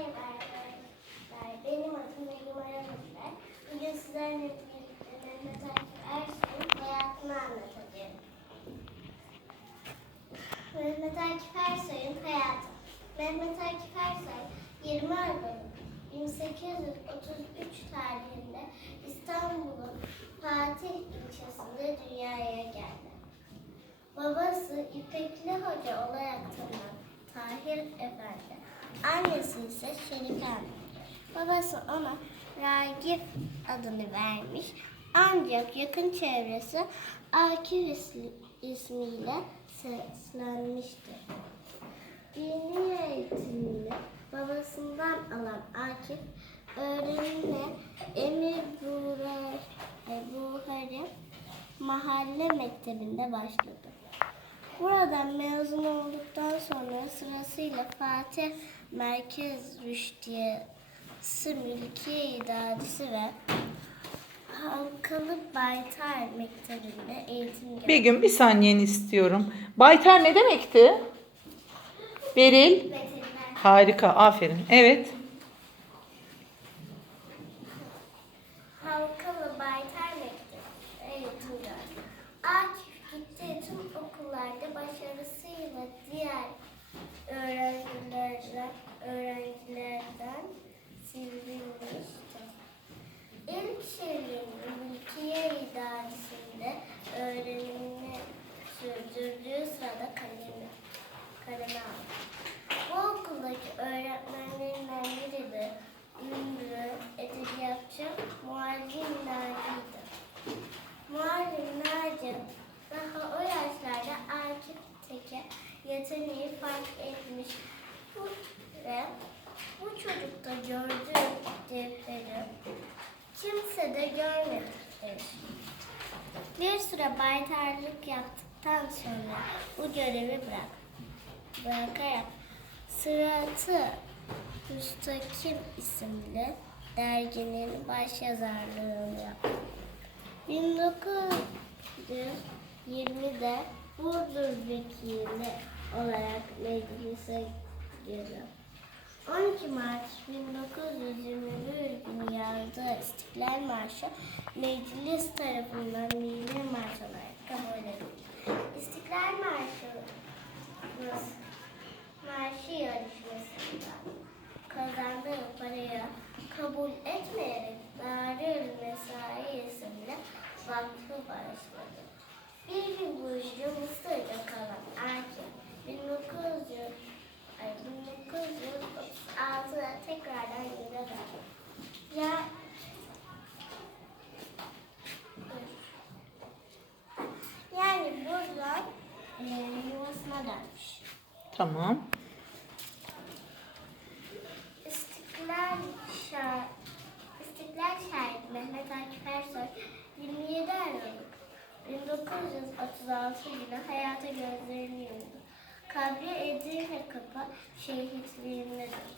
Merhaba. Benim adım Begüm Aramızlar. Bugün sizlerle birlikte Mehmet Akif Ersoy'un hayatını anlatacağım. Mehmet Akif Ersoy'un hayatı. Mehmet Akif Ersoy 20 Aralık 1833 tarihinde İstanbul'un Fatih ilçesinde dünyaya geldi. Babası İpekli Hoca olarak tanınan Tahir Efendi. Annesi ise Şerife. Babası ona Ragif adını vermiş. Ancak yakın çevresi Akif ismi- ismiyle seslenmiştir. Dini eğitimini babasından alan Akif öğrenimine Emir Buhari mahalle mektebinde başladı. Buradan mezun olduktan sonra sırasıyla Fatih Merkez Rüştiyesi Mülkiye İdaresi ve Halkalı Baytar Mektebi'nde eğitim gördü. Begüm bir saniyeni istiyorum. Baytar ne demekti? Beril. Harika. Aferin. Evet. Kaleme aldı. Bu okuldaki öğretmenlerinden biri de ünlü edebiyatçı Muallim Naci'ydi. Muallim Naci daha o yaşlarda Akif Tek'e yeteneği fark etmiş bu, ve bu çocukta gördüğü defteri kimse de görmemiştir. Bir süre baytarlık yaptıktan sonra bu görevi bırak, bırakarak Sıratı Müstakim isimli derginin başyazarlığını yaptı. 1920'de Burdur Vekili olarak meclise girdi. 12 Mart 1921 günü yazdığı İstiklal Marşı meclis tarafından milli marş olarak kabul edildi. İstiklal Marşı marşı yarışmasında kazandığı parayı kabul etmeyerek Darül Mesai isimli vakfı başladı. Bir gün boyunca Mısır'da kalan Akif 1900 ay 1936'da tekrardan yine döndü. Ya yani buradan e, yuvasına dönmüş. Tamam. İstiklal Şah İstiklal Şahit Mehmet Akif Ersoy 27 Aralık 1936 günü hayata gözlerini yumdu. Kabri Edirne Kapı şehitliğindedir.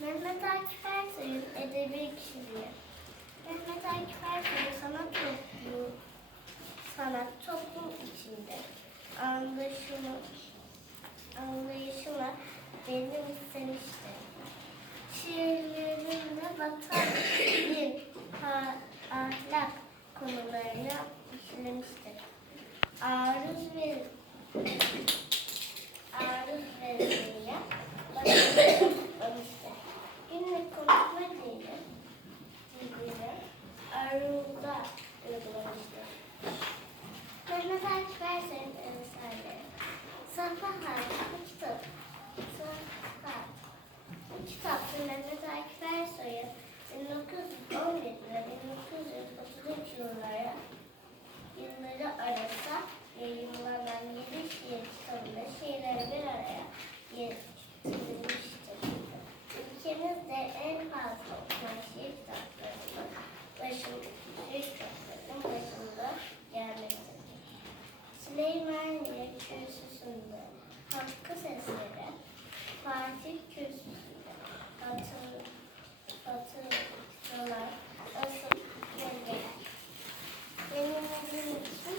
Mehmet Akif Ersoy'un edebi kişiliği. Mehmet Akif Ersoy sanat topluluğu sanat toplum içinde anlayışımı benimsemiştir. Şiirlerinde vatan, din, ahlak konularını işlemiştir. Aruz ve aruz ve zihniye başlamıştır. Günlük konuşma dili, dilini aruzda uygulamıştır. Mehmet Akif Ersoy'un eserleri. Safahat, bu kitap. Safahat. Bu kitapta Mehmet Akif Ersoy'un 1911 ve 1933 yılları, yılları arası yayınlanan yedi şiir kitabında şiirleri bir araya getirilmiştir. Ülkemizde en fazla okunan şiir kitaplarının başında, şiir kitaplarının başında gelmektedir. Süleymaniye Kürsüsü'nde Hakkı Sesleri, Fatih Kürsüsü'nde Batı, Batılar, Asıl Bölgeler. Benim adım için